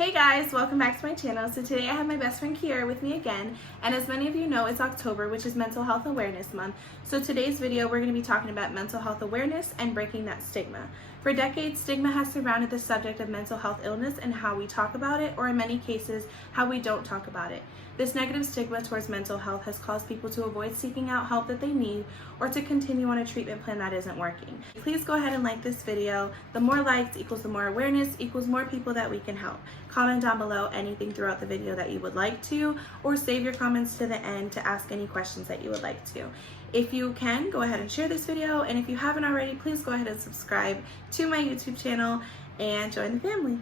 Hey guys, welcome back to my channel. So today I have my best friend Kiera with me again, and as many of you know, it's October, which is Mental Health Awareness Month. So today's video we're going to be talking about mental health awareness and breaking that stigma. For decades, stigma has surrounded the subject of mental health illness and how we talk about it, or in many cases, how we don't talk about it. This negative stigma towards mental health has caused people to avoid seeking out help that they need or to continue on a treatment plan that isn't working. Please go ahead and like this video. The more likes equals the more awareness equals more people that we can help. Comment down below anything throughout the video that you would like to, or save your comments to the end to ask any questions that you would like to. If you can, go ahead and share this video, and if you haven't already, please go ahead and subscribe to my YouTube channel and join the family.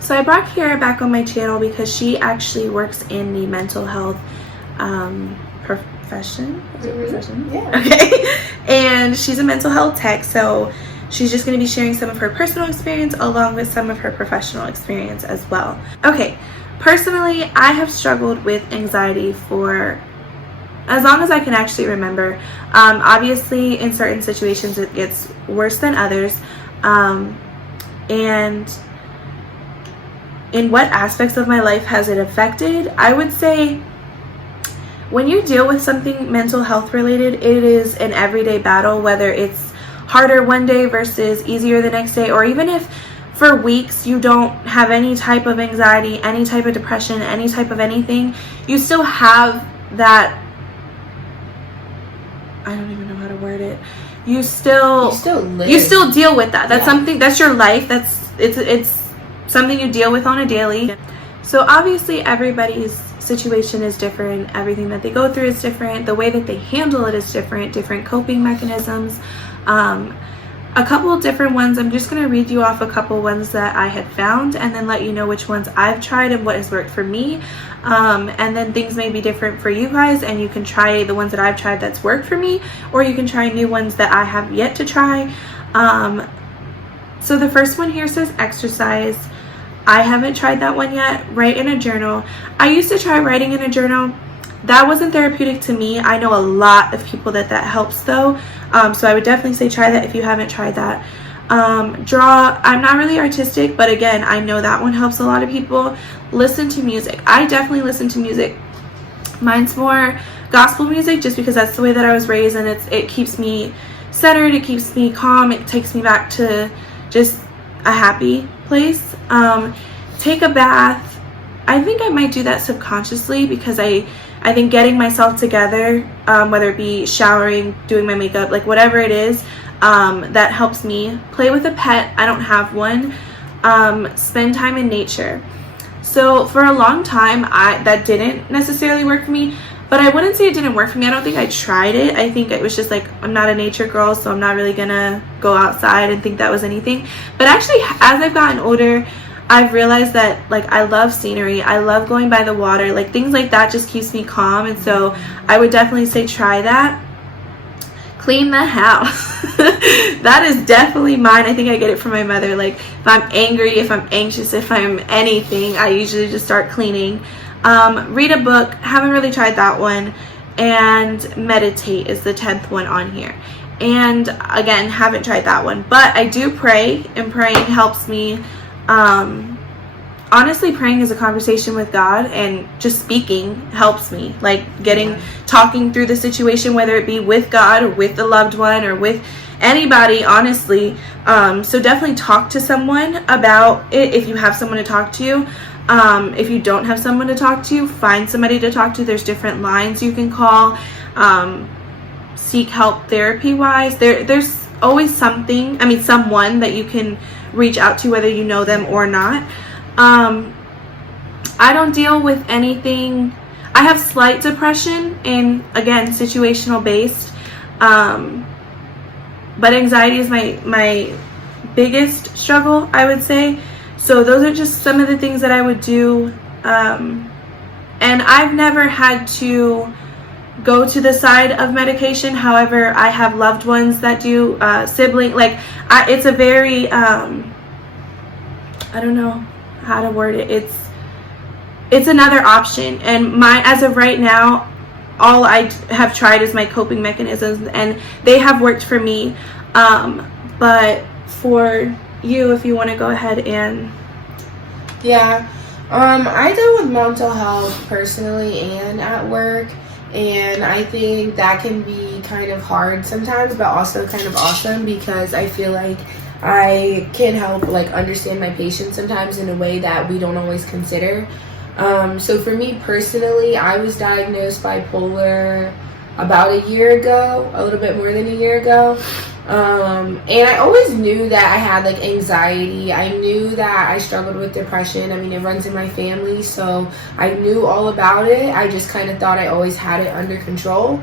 So I brought Kiera back on my channel because she actually works in the mental health profession. Is it profession? Yeah. Okay. And she's a mental health tech, so she's just going to be sharing some of her personal experience along with some of her professional experience as well. Okay. Personally, I have struggled with anxiety for as long as I can actually remember. Obviously, in certain situations, it gets worse than others. And in what aspects of my life has it affected? I would say when you deal with something mental health related, it is an everyday battle, whether it's harder one day versus easier the next day, or even if for weeks you don't have any type of anxiety, any type of depression, any type of anything, you still have that, I don't even know how to word it. You still deal with that. That's something, that's your life. It's something you deal with on a daily. So obviously everybody's situation is different. Everything that they go through is different. The way that they handle it is different coping mechanisms. A couple of different ones. I'm just going to read you off a couple ones that I had found and then let you know which ones I've tried and what has worked for me. And then things may be different for you guys, and you can try the ones that I've tried that's worked for me, or you can try new ones that I have yet to try. So the first one here says exercise. I haven't tried that one yet. Write in a journal. I used to try writing in a journal. That wasn't therapeutic to me. I know a lot of people that helps though. So I would definitely say try that if you haven't tried that. Draw. I'm not really artistic, but again, I know that one helps a lot of people. Listen to music. I definitely listen to music. Mine's more gospel music just because that's the way that I was raised, and it keeps me centered, it keeps me calm, it takes me back to just a happy place. Take a bath. I think I might do that subconsciously because I think getting myself together, whether it be showering, doing my makeup, like whatever it is, that helps me. Play with a pet. I don't have one. Spend time in nature. So for a long time, that didn't necessarily work for me, but I wouldn't say it didn't work for me. I don't think I tried it. I think it was just like, I'm not a nature girl, so I'm not really gonna go outside and think that was anything. But actually, as I've gotten older, I've realized that like I love scenery, I love going by the water, like things like that just keeps me calm, and so I would definitely say try that. Clean the house. That is definitely mine. I think I get it from my mother. Like if I'm angry, if I'm anxious, if I'm anything, I usually just start cleaning. Read a book. Haven't really tried that one. And meditate is the 10th one on here. And again, haven't tried that one, but I do pray, and praying helps me. Honestly, praying is a conversation with God, and just speaking helps me, like talking through the situation, whether it be with God or with a loved one or with anybody, honestly. So definitely talk to someone about it if you have someone to talk to. If you don't have someone to talk to, find somebody to talk to. There's different lines you can call. Seek help therapy wise. There's always someone that you can reach out to, whether you know them or not. I don't deal with anything. I have slight depression, and again, situational based. But anxiety is my biggest struggle, I would say. So those are just some of the things that I would do. And I've never had to go to the side of medication. However, I have loved ones that do, sibling, it's a very, I don't know how to word it. It's another option, and as of right now, all I have tried is my coping mechanisms, and they have worked for me. But for you, if you want to go ahead and... Yeah, I deal with mental health personally and at work, and I think that can be kind of hard sometimes, but also kind of awesome, because I feel like I can help like understand my patients sometimes in a way that we don't always consider. So for me personally, I was diagnosed bipolar about a year ago, a little bit more than a year ago. And I always knew that I had like anxiety. I knew that I struggled with depression. I mean, it runs in my family, so I knew all about it. I just kind of thought I always had it under control,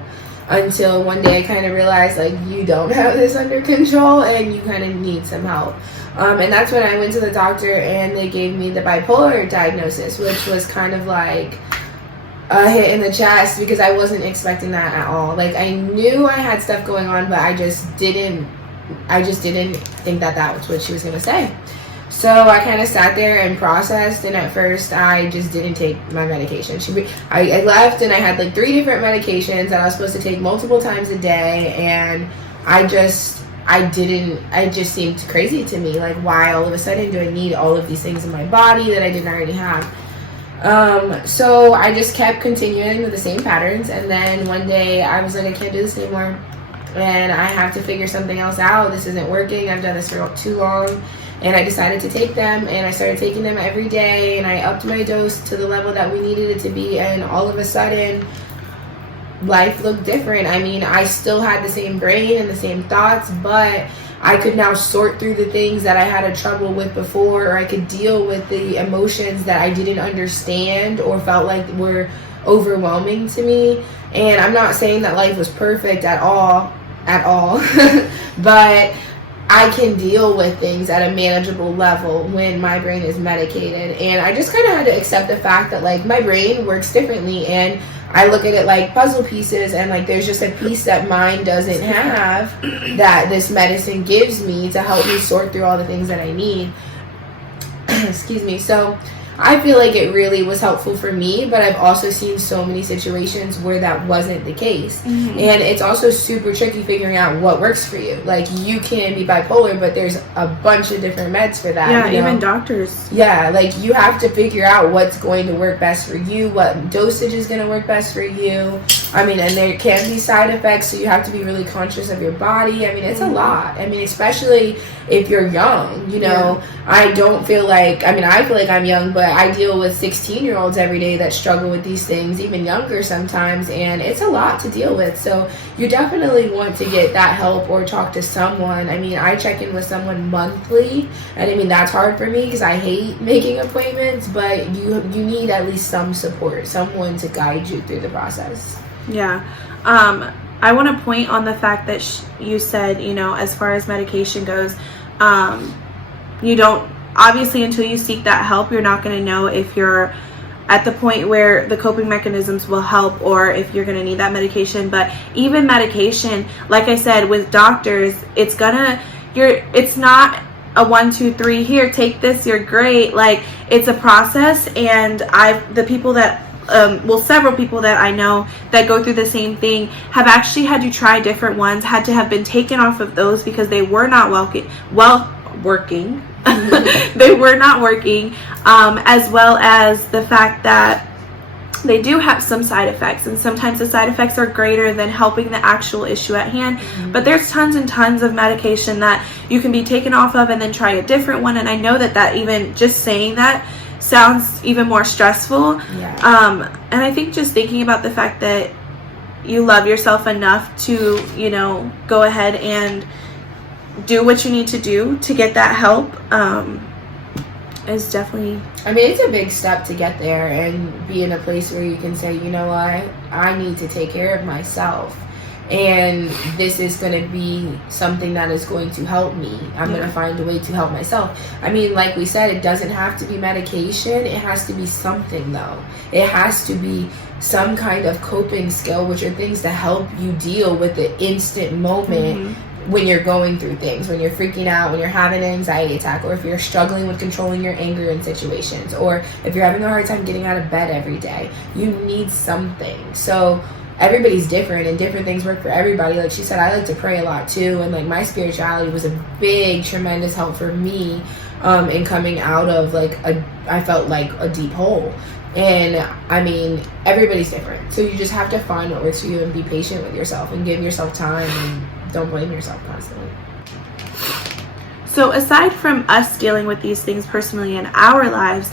until one day I kind of realized like, you don't have this under control and you kind of need some help. And that's when I went to the doctor and they gave me the bipolar diagnosis, which was kind of like a hit in the chest, because I wasn't expecting that at all. Like, I knew I had stuff going on, but I just didn't think that that was what she was going to say. So I kind of sat there and processed, and at first I just didn't take my medication. I left and I had like 3 different medications that I was supposed to take multiple times a day, and it just seemed crazy to me. Like, why all of a sudden do I need all of these things in my body that I didn't already have? So I just kept continuing with the same patterns, and then one day I was like, I can't do this anymore, and I have to figure something else out. This isn't working. I've done this for too long. And I decided to take them, and I started taking them every day, and I upped my dose to the level that we needed it to be, and all of a sudden life looked different. I mean, I still had the same brain and the same thoughts, but I could now sort through the things that I had a trouble with before, or I could deal with the emotions that I didn't understand or felt like were overwhelming to me. And I'm not saying that life was perfect at all, but I can deal with things at a manageable level when my brain is medicated. And I just kind of had to accept the fact that like my brain works differently, and I look at it like puzzle pieces, and like there's just a piece that mine doesn't have that this medicine gives me to help me sort through all the things that I need. Excuse me. So I feel like it really was helpful for me, but I've also seen so many situations where that wasn't the case. Mm-hmm. And it's also super tricky figuring out what works for you. Like, you can be bipolar, but there's a bunch of different meds for that. Yeah, even doctors. Yeah, like, you have to figure out what's going to work best for you, what dosage is going to work best for you. I mean, and there can be side effects, so you have to be really conscious of your body. I mean, it's a lot. I mean, especially if you're young, you know. Yeah. I feel like I'm young, but I deal with 16-year-olds every day that struggle with these things, even younger sometimes, and it's a lot to deal with. So you definitely want to get that help or talk to someone. I mean, I check in with someone monthly, and I mean, that's hard for me because I hate making appointments, but you need at least some support, someone to guide you through the process. Yeah. I want to point on the fact that you said, you know, as far as medication goes, you don't, obviously, until you seek that help, you're not going to know if you're at the point where the coping mechanisms will help, or if you're going to need that medication. But even medication, like I said, with doctors, it's not a 1, 2, 3, here, take this, you're great. Like, it's a process, and several people that I know that go through the same thing have actually had to try different ones, had to have been taken off of those because they were not working. They were not working, as well as the fact that they do have some side effects, and sometimes the side effects are greater than helping the actual issue at hand. Mm-hmm. But there's tons and tons of medication that you can be taken off of and then try a different one, and I know that even just saying that sounds even more stressful. Yeah. And I think just thinking about the fact that you love yourself enough to, you know, go ahead and do what you need to do to get that help is definitely, I mean, it's a big step to get there and be in a place where you can say, you know what, I need to take care of myself, and this is going to be something that is going to help me. I'm going to find a way to help myself. I mean, like we said, it doesn't have to be medication. It has to be something, though. It has to be some kind of coping skill, which are things to help you deal with the instant moment. Mm-hmm. When you're going through things, when you're freaking out, when you're having an anxiety attack, or if you're struggling with controlling your anger in situations, or if you're having a hard time getting out of bed every day, you need something. So everybody's different and different things work for everybody. Like she said, I like to pray a lot too, and like my spirituality was a big, tremendous help for me in coming out of like I felt like a deep hole. And I mean, everybody's different, so you just have to find what works for you and be patient with yourself and give yourself time and don't blame yourself constantly. So aside from us dealing with these things personally in our lives,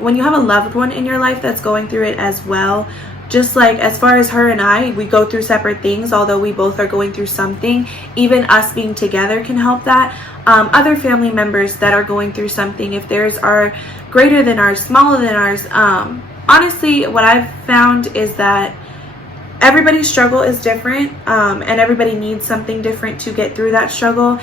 when you have a loved one in your life that's going through it as well, just like as far as her and I, we go through separate things, although we both are going through something. Even us being together can help that. Other family members that are going through something, if theirs are greater than ours, smaller than ours, honestly, what I've found is that everybody's struggle is different, and everybody needs something different to get through that struggle.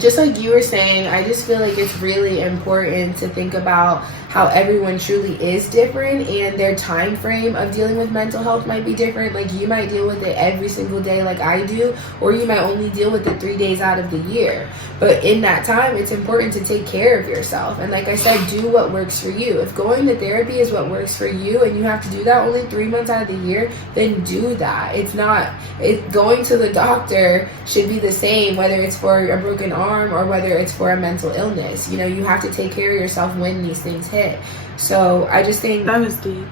Just like you were saying, I just feel like it's really important to think about how everyone truly is different, and their time frame of dealing with mental health might be different. Like you might deal with it every single day like I do, or you might only deal with it 3 days out of the year. But in that time, it's important to take care of yourself. And like I said, do what works for you. If going to therapy is what works for you and you have to do that only 3 months out of the year, then do that. Going to the doctor should be the same, whether it's for a broken arm or whether it's for a mental illness. You know, you have to take care of yourself when these things hit. So I just think that was deep.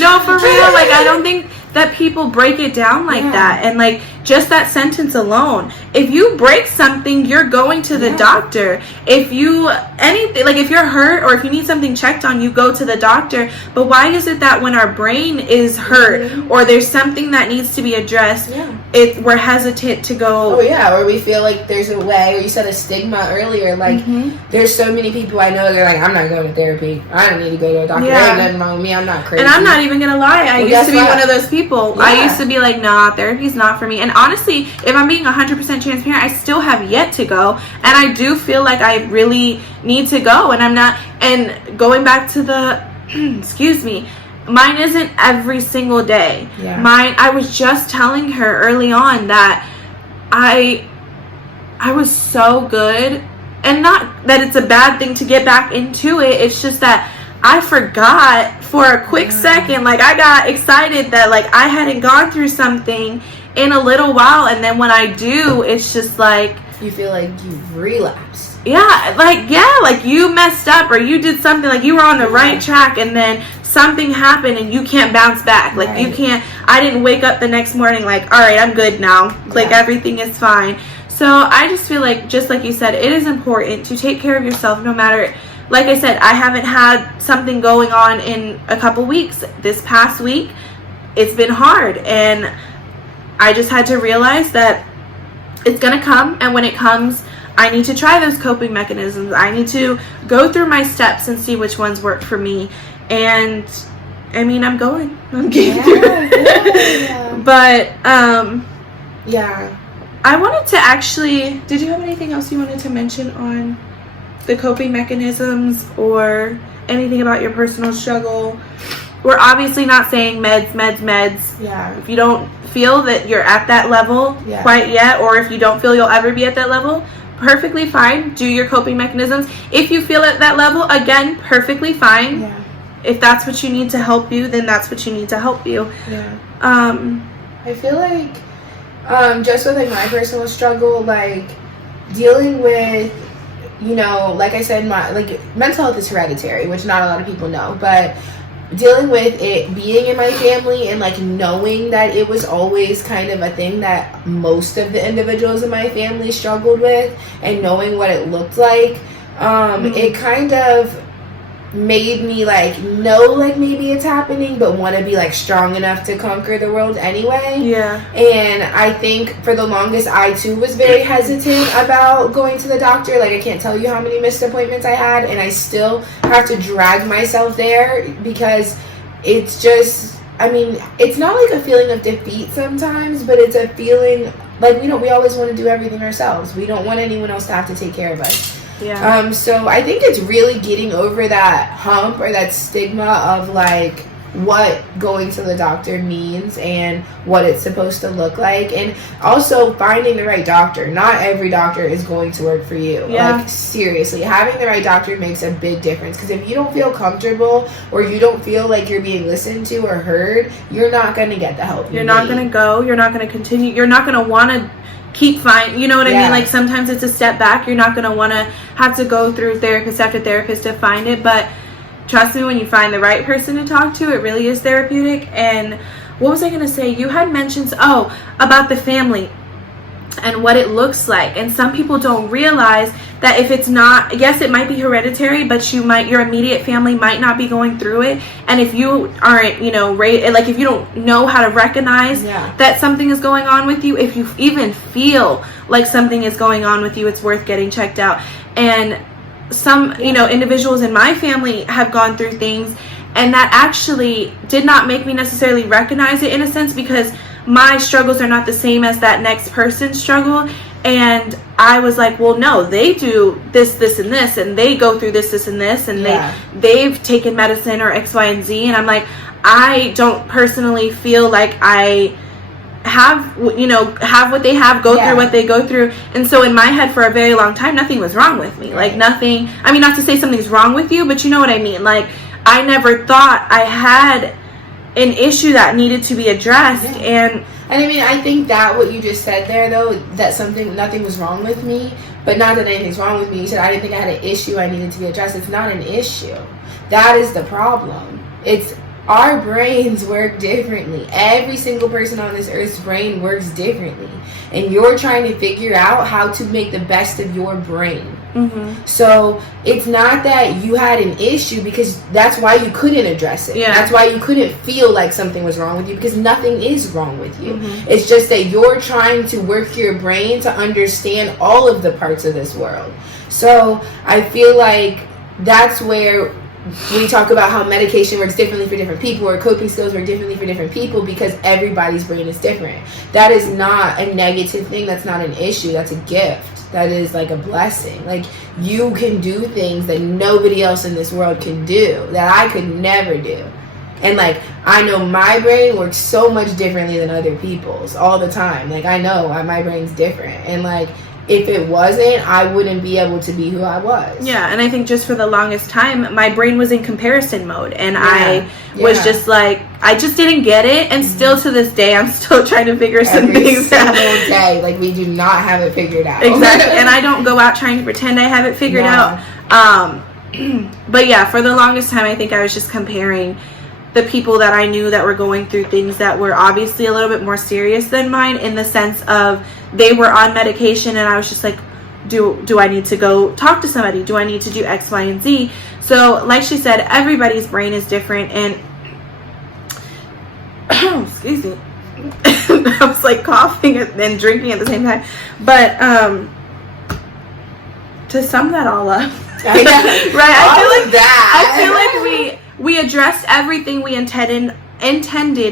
No, for real. Like I don't think that people break it down like that. And like just that sentence alone, if you break something, you're going to the doctor. If you if you're hurt or if you need something checked on, you go to the doctor. But why is it that when our brain is hurt or there's something that needs to be addressed, we're hesitant to go? Or we feel like there's a way, or you said a stigma earlier, like there's so many people I know, they're like, I'm not going to therapy, I don't need to go to a doctor, there ain't nothing wrong with me, I'm not crazy. And I'm not even gonna lie, I used to be one of those people. I used to be like, nah, therapy's not for me. And honestly, if I'm being 100% transparent, I still have yet to go, and I do feel like I really need to go, and I'm not. And going back to the excuse me, mine isn't every single day. I was just telling her early on that I was so good, and not that it's a bad thing to get back into it, it's just that I forgot for a quick second. Like I got excited that like I hadn't gone through something in a little while, and then when I do, it's just like you feel like you've relapsed. Like you messed up, or you did something, like you were on the right track, and then something happened and you can't bounce back. Like you can't. I didn't wake up the next morning like, all right, I'm good now, like everything is fine. So I just feel like, just like you said, it is important to take care of yourself, no matter. Like I said, I haven't had something going on in a couple weeks. This past week, it's been hard, and I just had to realize that it's going to come, and when it comes, I need to try those coping mechanisms. I need to go through my steps and see which ones work for me. And I mean, I'm getting through it. But I wanted to actually, did you have anything else you wanted to mention on the coping mechanisms or anything about your personal struggle? We're obviously not saying meds. If you don't feel that you're at that level quite yet, or if you don't feel you'll ever be at that level, perfectly fine. Do your coping mechanisms. If you feel at that level, again, perfectly fine. If that's what you need to help you, then that's what you need to help you. I feel like just with like my personal struggle, like dealing with, you know, like I said, mental health is hereditary, which not a lot of people know, but dealing with it being in my family and like knowing that it was always kind of a thing that most of the individuals in my family struggled with, and knowing what it looked like, it kind of made me like know like maybe it's happening, but want to be like strong enough to conquer the world anyway. And I think for the longest I too was very hesitant about going to the doctor. Like I can't tell you how many missed appointments I had, and I still have to drag myself there because it's just, I mean, it's not like a feeling of defeat sometimes, but it's a feeling like we always want to do everything ourselves. We don't want anyone else to have to take care of us. Yeah. So I think it's really getting over that hump or that stigma of like what going to the doctor means and what it's supposed to look like, and also finding the right doctor. Not every doctor is going to work for you. Yeah. Like, seriously, having the right doctor makes a big difference, because if you don't feel comfortable or you don't feel like you're being listened to or heard, you're not going to get the help you You're not need. going to go. You're not going to continue. You're not going to want to keep finding, you know what I mean? Like, sometimes it's a step back. You're not going to want to have to go through therapist after therapist to find it, but trust me, when you find the right person to talk to, it really is therapeutic. And what was I going to say? You had mentions, about the family and what it looks like. And some people don't realize that if it's not, yes, it might be hereditary, but your immediate family might not be going through it. And if you aren't, like, if you don't know how to recognize that something is going on with you, if you even feel like something is going on with you, it's worth getting checked out. And some, individuals in my family have gone through things, and that actually did not make me necessarily recognize it, in a sense, because my struggles are not the same as that next person's struggle. And I was like, well, no, they do this, this, and this, and they go through this, this, and this, and they've taken medicine or X, Y, and Z. And I'm like, I don't personally feel like I have what they have, go through what they go through. And so in my head, for a very long time, nothing was wrong with me. Like, nothing, I mean, not to say something's wrong with you, but you know what I mean? Like, I never thought I had an issue that needed to be addressed. And I mean, I think that what you just said there, though, that nothing was wrong with me, but not that anything's wrong with me. You said I didn't think I had an issue I needed to be addressed. It's not an issue. That is the problem. It's our brains work differently. Every single person on this earth's brain works differently. And you're trying to figure out how to make the best of your brain. So it's not that you had an issue, because that's why you couldn't address it. That's why you couldn't feel like something was wrong with you, because nothing is wrong with you. It's just that you're trying to work your brain to understand all of the parts of this world. So I feel like that's where we talk about how medication works differently for different people, or coping skills work differently for different people, because everybody's brain is different. That is not a negative thing. That's not an issue. That's a gift. That is like a blessing. Like, you can do things that nobody else in this world can do, that I could never do. And like, I know my brain works so much differently than other people's all the time. Like, I know my brain's different. And like, if it wasn't, I wouldn't be able to be who I was. Yeah, and I think just for the longest time, my brain was in comparison mode. And I was just like, I just didn't get it. And still to this day, I'm still trying to figure some things out. Every day, like, we do not have it figured out. Exactly. And I don't go out trying to pretend I have it figured out. But yeah, for the longest time, I think I was just comparing the people that I knew that were going through things that were obviously a little bit more serious than mine, in the sense of they were on medication, and I was just like, do I need to go talk to somebody? Do I need to do X, Y, and Z? So like she said, everybody's brain is different. And excuse me, I was like coughing and drinking at the same time. But to sum that all up, right? I feel like we addressed everything we intended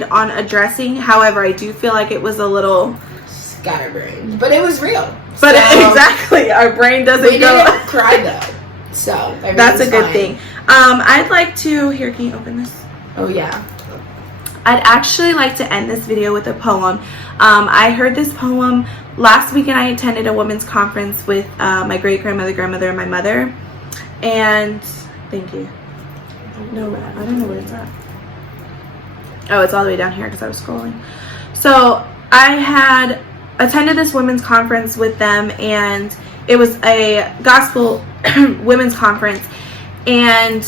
on addressing. However, I do feel like it was a little scatterbrained, but it was real. But exactly, our brain doesn't we go. didn't cry though, so that's a good thing. I'd like to here. Can you open this? Oh yeah. I'd actually like to end this video with a poem. I heard this poem last week, and I attended a women's conference with my great-grandmother, grandmother, and my mother. And thank you. No, I don't know where it's at. Oh, it's all the way down here because I was scrolling. So I had attended this women's conference with them, and it was a gospel women's conference. And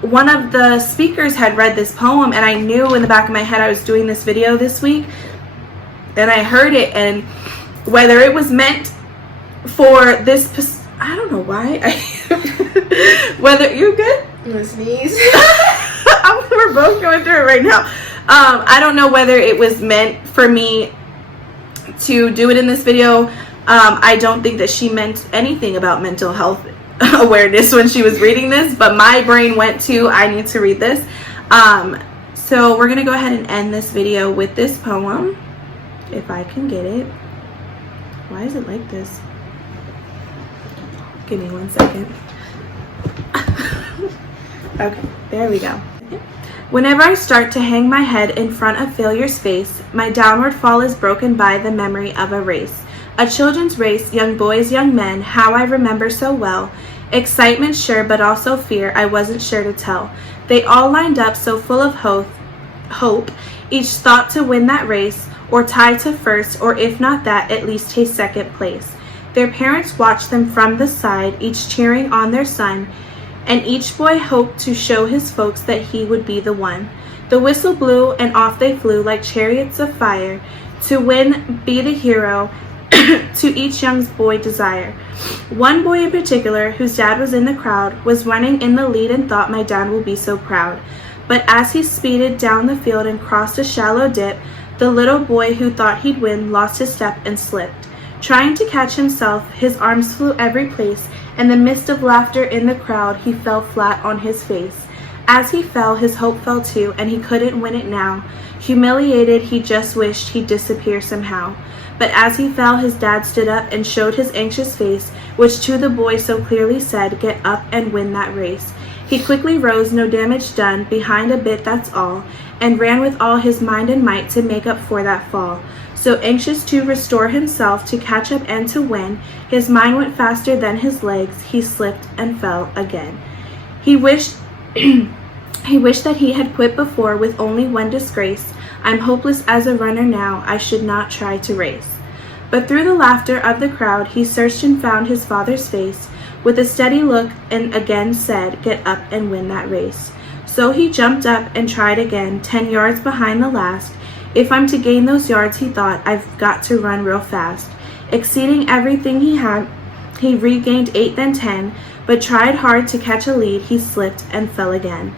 one of the speakers had read this poem, and I knew in the back of my head I was doing this video this week. And I heard it, and whether it was meant for this, I don't know why. Whether you're good? I'm gonna sneeze. We're both going through it right now. I don't know whether it was meant for me to do it in this video. I don't think that she meant anything about mental health awareness when she was reading this, but my brain went to, I need to read this. So we're gonna go ahead and end this video with this poem, if I can get it. Why is it like this? Give me 1 second. Okay, there we go. Whenever I start to hang my head in front of failure's face, my downward fall is broken by the memory of a race. A children's race, young boys, young men, how I remember so well. Excitement sure, but also fear, I wasn't sure to tell. They all lined up so full of hope, each thought to win that race, or tie to first, or if not that, at least take second place. Their parents watched them from the side, each cheering on their son, and each boy hoped to show his folks that he would be the one. The whistle blew, and off they flew like chariots of fire, to win, be the hero, to each young boy desire. One boy in particular, whose dad was in the crowd, was running in the lead and thought my dad will be so proud. But as he speeded down the field and crossed a shallow dip, the little boy who thought he'd win lost his step and slipped. Trying to catch himself, his arms flew every place, and the mist of laughter in the crowd, he fell flat on his face. As he fell, his hope fell too, and he couldn't win it now. Humiliated, he just wished he'd disappear somehow. But as he fell, his dad stood up and showed his anxious face, which to the boy so clearly said, "Get up and win that race." He quickly rose, no damage done, behind a bit, that's all, and ran with all his mind and might to make up for that fall. So anxious to restore himself, to catch up and to win, his mind went faster than his legs, he slipped and fell again. He wished that he had quit before with only one disgrace. I'm hopeless as a runner now, I should not try to race. But through the laughter of the crowd, he searched and found his father's face, with a steady look, and again said, "Get up and win that race." So he jumped up and tried again, 10 yards behind the last. If I'm to gain those yards, he thought, I've got to run real fast. Exceeding everything he had, he regained 8 then 10, but tried hard to catch a lead, he slipped and fell again.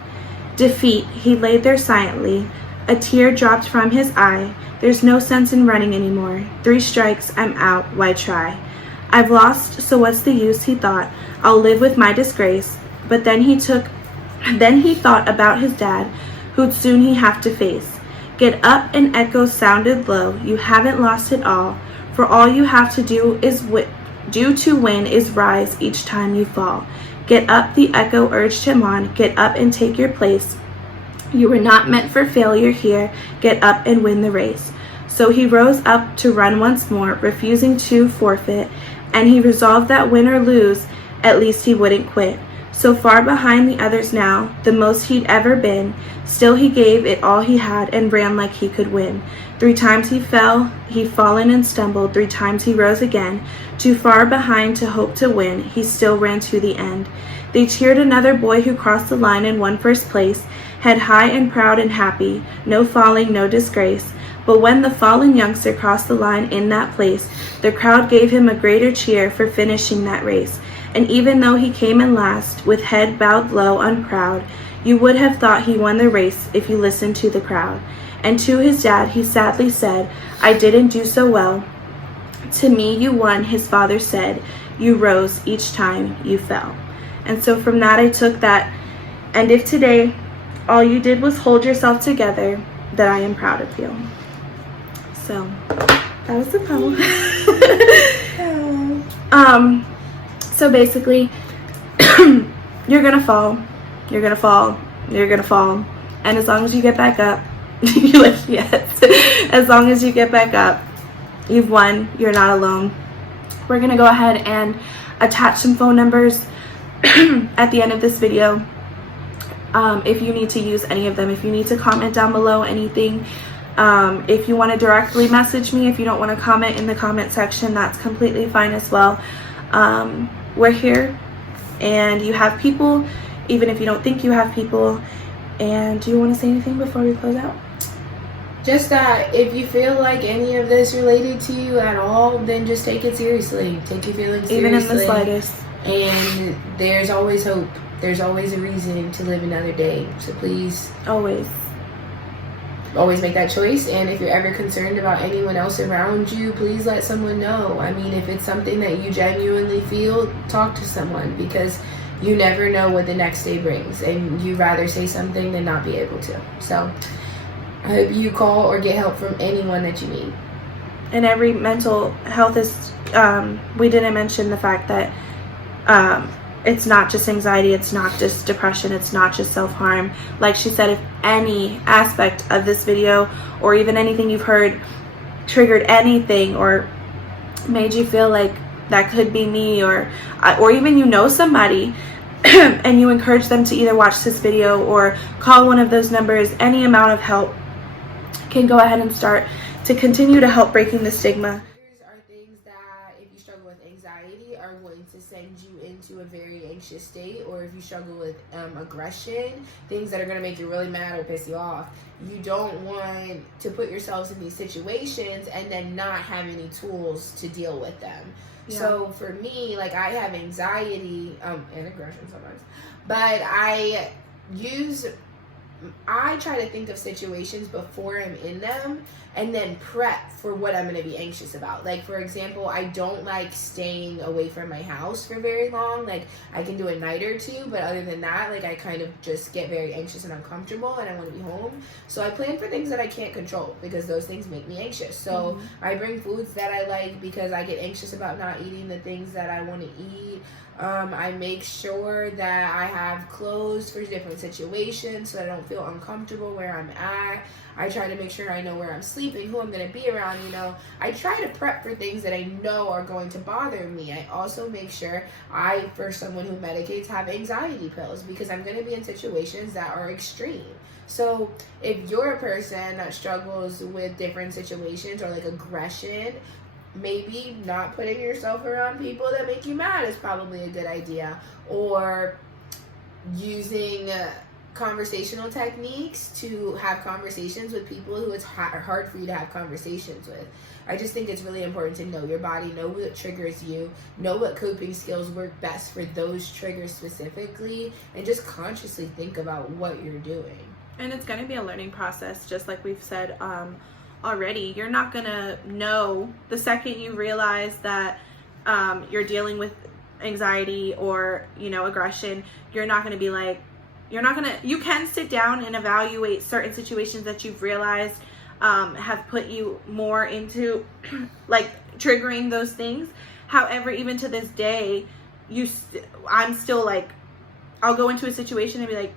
Defeat, he laid there silently. A tear dropped from his eye. There's no sense in running anymore. 3 strikes, I'm out, why try? I've lost, so what's the use, he thought. I'll live with my disgrace. But then he thought about his dad, who'd soon he have to face. Get up, an echo sounded low. You haven't lost it all. For all you have to do to win is rise each time you fall. Get up, the echo urged him on. Get up and take your place. You were not meant for failure here. Get up and win the race. So he rose up to run once more, refusing to forfeit, and he resolved that win or lose, at least he wouldn't quit. So far behind the others now, the most he'd ever been, still he gave it all he had and ran like he could win. 3 times he fell, he'd fallen and stumbled, 3 times he rose again. Too far behind to hope to win, he still ran to the end. They cheered another boy who crossed the line and won first place, head high and proud and happy, no falling, no disgrace. But when the fallen youngster crossed the line in that place, the crowd gave him a greater cheer for finishing that race. And even though he came in last, with head bowed low, unproud, you would have thought he won the race if you listened to the crowd. And to his dad he sadly said, I didn't do so well. To me you won, his father said. You rose each time you fell. And so from that I took that, and if today all you did was hold yourself together, that I am proud of you. So that was the poem. So basically, you're gonna fall, you're gonna fall, you're gonna fall, and as long as you get back up, you're like, yes, as long as you get back up, you've won, you're not alone. We're gonna go ahead and attach some phone numbers at the end of this video. If you need to use any of them, if you need to comment down below anything, if you want to directly message me, if you don't want to comment in the comment section, that's completely fine as well. We're here, and you have people, even if you don't think you have people. And do you want to say anything before we close out? Just that if you feel like any of this related to you at all, then just take it seriously. Take your feelings seriously. Even in the slightest. And there's always hope. There's always a reason to live another day. So please, always make that choice. And if you're ever concerned about anyone else around you, please let someone know. I mean, if it's something that you genuinely feel, talk to someone, because you never know what the next day brings, and you'd rather say something than not be able to. So I hope you call or get help from anyone that you need. And every mental health is, we didn't mention the fact that it's not just anxiety, it's not just depression, it's not just self-harm. Like she said, if any aspect of this video or even anything you've heard triggered anything or made you feel like that could be me, or even you know somebody and you encourage them to either watch this video or call one of those numbers, any amount of help can go ahead and start to continue to help breaking the stigma. Are things that, if you struggle with anxiety, are going to send you into a very anxious state, or if you struggle with aggression, things that are going to make you really mad or piss you off. You don't want to put yourselves in these situations and then not have any tools to deal with them. Yeah. So for me, like, I have anxiety and aggression sometimes, but I try to think of situations before I'm in them and then prep for what I'm going to be anxious about. Like, for example, I don't like staying away from my house for very long. Like, I can do a night or two, but other than that, like, I kind of just get very anxious and uncomfortable and I want to be home. So I plan for things that I can't control because those things make me anxious. So I bring foods that I like because I get anxious about not eating the things that I want to eat. I make sure that I have clothes for different situations so I don't feel uncomfortable where I'm at. I try to make sure I know where I'm sleeping, who I'm going to be around, you know. I try to prep for things that I know are going to bother me. I also make sure for someone who medicates, have anxiety pills because I'm going to be in situations that are extreme. So if you're a person that struggles with different situations or like aggression, maybe not putting yourself around people that make you mad is probably a good idea, or using conversational techniques to have conversations with people who it's hard for you to have conversations with. I just think it's really important to know your body, know what triggers you, know what coping skills work best for those triggers specifically, and just consciously think about what you're doing. And it's going to be a learning process, just like we've said already. You're not going to know the second you realize that you're dealing with anxiety or, you know, aggression. You're not going to be like, you can sit down and evaluate certain situations that you've realized have put you more into like triggering those things. However, even to this day, I'm still like, I'll go into a situation and be like,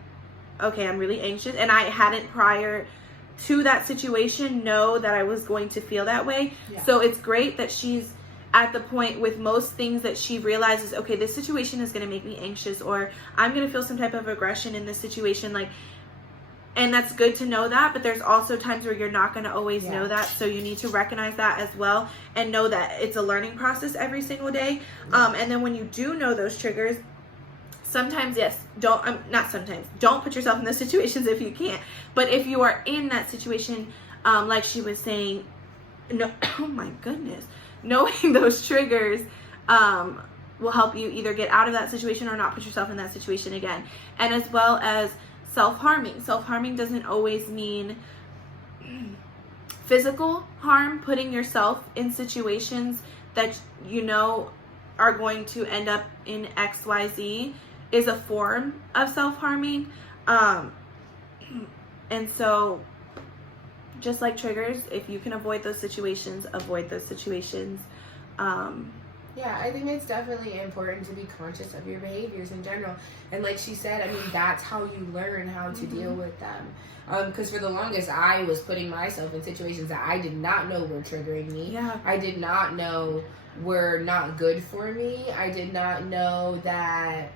okay, I'm really anxious, and I hadn't prior to that situation know that I was going to feel that way. Yeah. So it's great that she's at the point with most things that she realizes, okay, this situation is going to make me anxious, or I'm going to feel some type of aggression in this situation. Like, and that's good to know that, but there's also times where you're not going to always know that. So you need to recognize that as well and know that it's a learning process every single day. And then when you do know those triggers, sometimes, yes, don't put yourself in those situations if you can't. But if you are in that situation, like she was saying, no, oh my goodness, knowing those triggers will help you either get out of that situation or not put yourself in that situation again. And as well as self-harming. Self-harming doesn't always mean physical harm. Putting yourself in situations that you know are going to end up in XYZ is a form of self-harming. And so just like triggers, if you can avoid those situations, avoid those situations. Yeah, I think it's definitely important to be conscious of your behaviors in general. And like she said, I mean, that's how you learn how to deal with them. Because for the longest, I was putting myself in situations that I did not know were triggering me. Yeah. I did not know were not good for me. I did not know that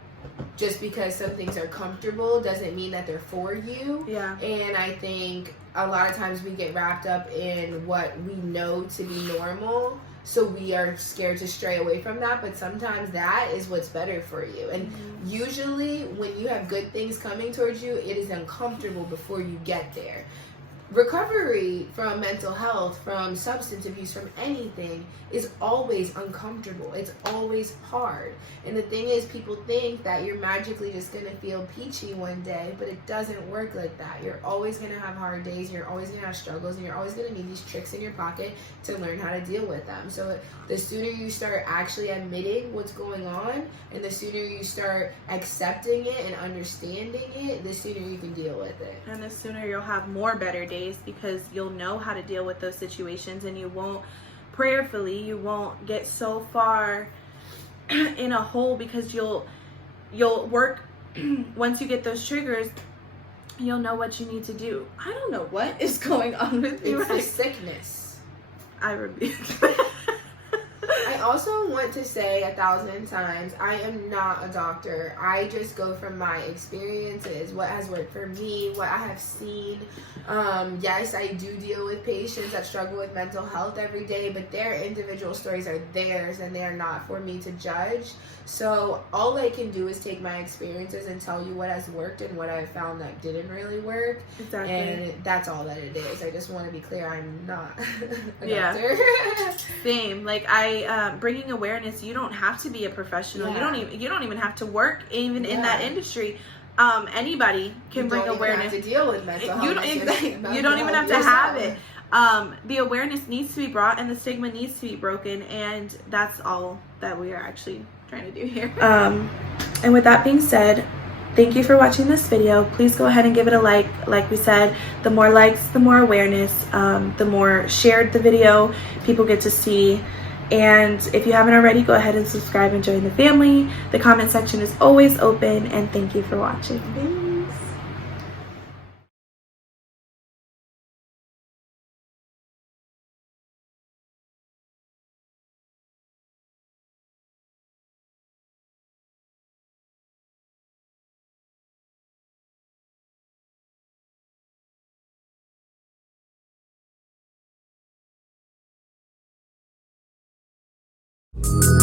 just because some things are comfortable doesn't mean that they're for you. Yeah. And I think a lot of times we get wrapped up in what we know to be normal, so we are scared to stray away from that, but sometimes that is what's better for you. And usually when you have good things coming towards you, it is uncomfortable before you get there. Recovery from mental health, from substance abuse, from anything is always uncomfortable. It's always hard. And the thing is, people think that you're magically just going to feel peachy one day, but it doesn't work like that. You're always going to have hard days, you're always going to have struggles, and you're always going to need these tricks in your pocket to learn how to deal with them. So the sooner you start actually admitting what's going on, and the sooner you start accepting it and understanding it, the sooner you can deal with it. And the sooner you'll have more better days, because you'll know how to deal with those situations, and you won't get so far in a hole, because you'll work once you get those triggers, you'll know what you need to do. I don't know what is going on with me. It's the sickness. I rebuke. I also want to say 1,000 times, I am not a doctor. I just go from my experiences, what has worked for me, what I have seen. Yes, I do deal with patients that struggle with mental health every day, but their individual stories are theirs and they are not for me to judge. So all I can do is take my experiences and tell you what has worked and what I've found that didn't really work. Exactly. And that's all that it is. I just want to be clear, I'm not a Yeah. doctor. Same. Like bringing awareness. You don't have to be a professional. Yeah. You don't even have to work even in that industry. Anybody can bring awareness. You don't even have to deal with mental health. You don't even have to have it. The awareness needs to be brought and the stigma needs to be broken, and that's all that we are actually trying to do here. And with that being said, thank you for watching this video. Please go ahead and give it a like. Like we said, the more likes, the more awareness, the more shared the video people get to see. And if you haven't already, go ahead and subscribe and join the family. The comment section is always open, and thank you for watching. Peace.